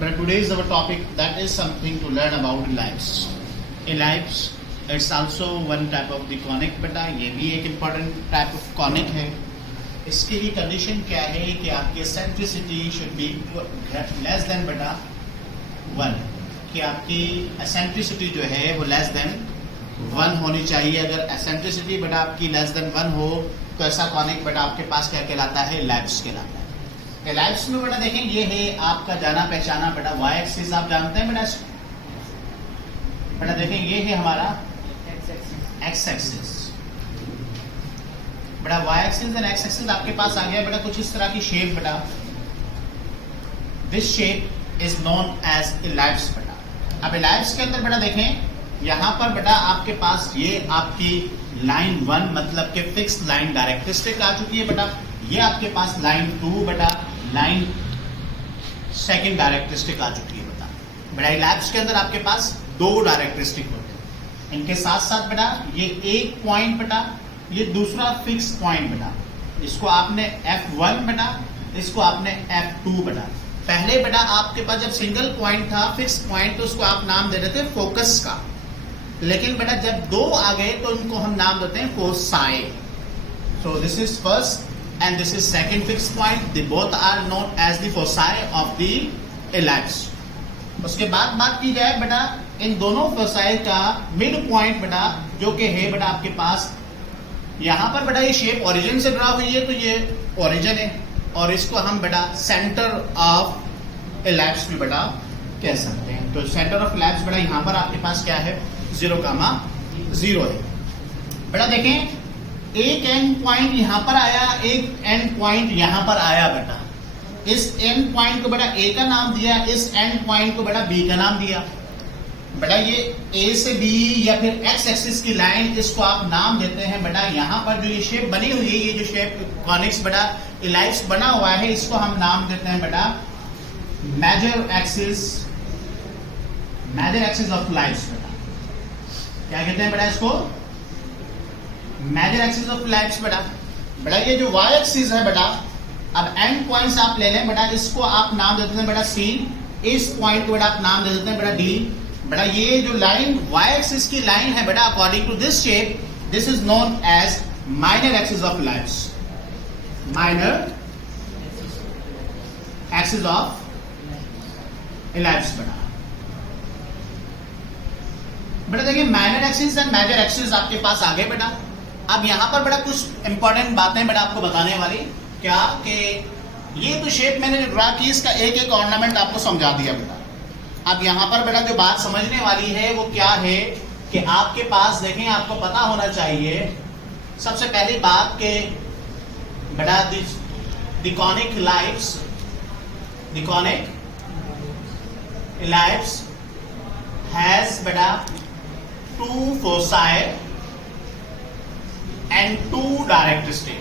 But today is our topic, that is something to learn about ellipse. Ellipse, it's also one type of the conic बेटा, ये भी एक important type of conic है. इसके लिए condition क्या है कि आपकी eccentricity should be less than बेटा 1, कि आपकी एसेंट्रिसिटी जो है वो लेस देन 1 होनी चाहिए. अगर एसेंट्रिसिटी बेटा आपकी लेस देन 1 हो तो ऐसा कॉनिक बेटा आपके पास क्या कहलाता है, एलिप्स कहलाता है. एलिप्स में बेटा देखें, ये है आपका जाना पहचाना बेटा वाई एक्सिस, आप जानते हैं बेटा. बेटा देखें, ये है हमारा एक्स एक्सिस. बेटा Y axis and X axis आपके पास आ गया बेटा कुछ इस तरह की शेप बेटा. This shape is known as ellipse बेटा. अब एलिप्स के अंदर बेटा देखें, यहां पर बेटा आपके पास ये आपकी लाइन 1 मतलब के फिक्स लाइन डायरेक्ट्रिस्टिक आ चुकी है बेटा. ये आपके पास लाइन 2 बेटा लाइन सेकंड डायरेक्ट्रिस्टिक आ चुकी है बेटा. बेटा एलिप्स के अंदर आपके पास 2 डायरेक्ट्रिस्टिक होते हैं. इनके साथ साथ बेटा ये एक पॉइंट बेटा, ये दूसरा फिक्स पॉइंट बेटा, इसको आपने F1 बेटा, इसको आपने F2 बेटा. पहले बेटा आपके पास जब सिंगल पॉइंट था, फिक्स पॉइंट, तो उसको आप नाम दे रहे थे फोकस का. लेकिन बेटा जब 2 आ गए तो उनको हम नाम देते हैं foci. So this is first and this is second fixed point. They both are known as the foci of the ellipse. उसके बाद बात की जाए बेटा इन दोनों फोसाई का मिड पॉइंट बेटा जो कि है बेटा आपके पास यहां पर बेटा, ये शेप ओरिजिन से ड्रा हुई है तो ये ओरिजिन है, और इसको हम बेटा सेंटर ऑफ एलिप्स भी बेटा कह सकते हैं. तो सेंटर ऑफ एलिप्स बेटा यहां पर आपके पास क्या है, 0,0 है. बेटा देखें, एक एंड पॉइंट यहां पर आया, एक एंड पॉइंट यहां पर आया बेटा. इस एंड पॉइंट को बेटा ए का नाम दिया, इस एंड पॉइंट को बेटा बी का नाम दिया. बेटा ये ए से बी या फिर एक्स एक्सिस की लाइन, इसको आप नाम देते हैं बेटा. यहां पर जो ये शेप बनी हुई है, ये जो शेप कॉनिक्स बेटा एलिप्स बना हुआ है, इसको हम नाम देते हैं बेटा मेजर एक्सिस ऑफ एलिप्स बेटा. क्या कहते हैं बेटा इसको, मेजर एक्सिस ऑफ एलिप्स बेटा. बेटा ये जो वाई एक्सिस है बेटा, अब एंड पॉइंट्स आप ले लें बेटा, इसको आप नाम देते हैं बेटा सी, इस पॉइंट को बेटा आप नाम दे देते हैं बेटा डी. बेटा ये जो लाइन वाई एक्सिस की लाइन है बेटा, according to this shape, this is known as minor axis of ellipse. Minor axis of ellipse बेटा. बेटा देखिए, minor axis and major axis आपके पास आ गए बेटा. अब यहां पर बेटा कुछ इंपॉर्टेंट बातें बेटा आपको बताने वाली, क्या कि ये तो शेप मैंने ड्रा की, इसका एक एक ऑर्नामेंट आपको समझा दिया बेटा. अब यहां पर बेटा जो बात समझने वाली है वो क्या है कि आपके पास देखें, आपको पता होना चाहिए सबसे पहली बात कि बेटा द कॉनिक एलिप्स हैज बेटा 2 foci and 2 डायरेक्ट्रिस्टिक.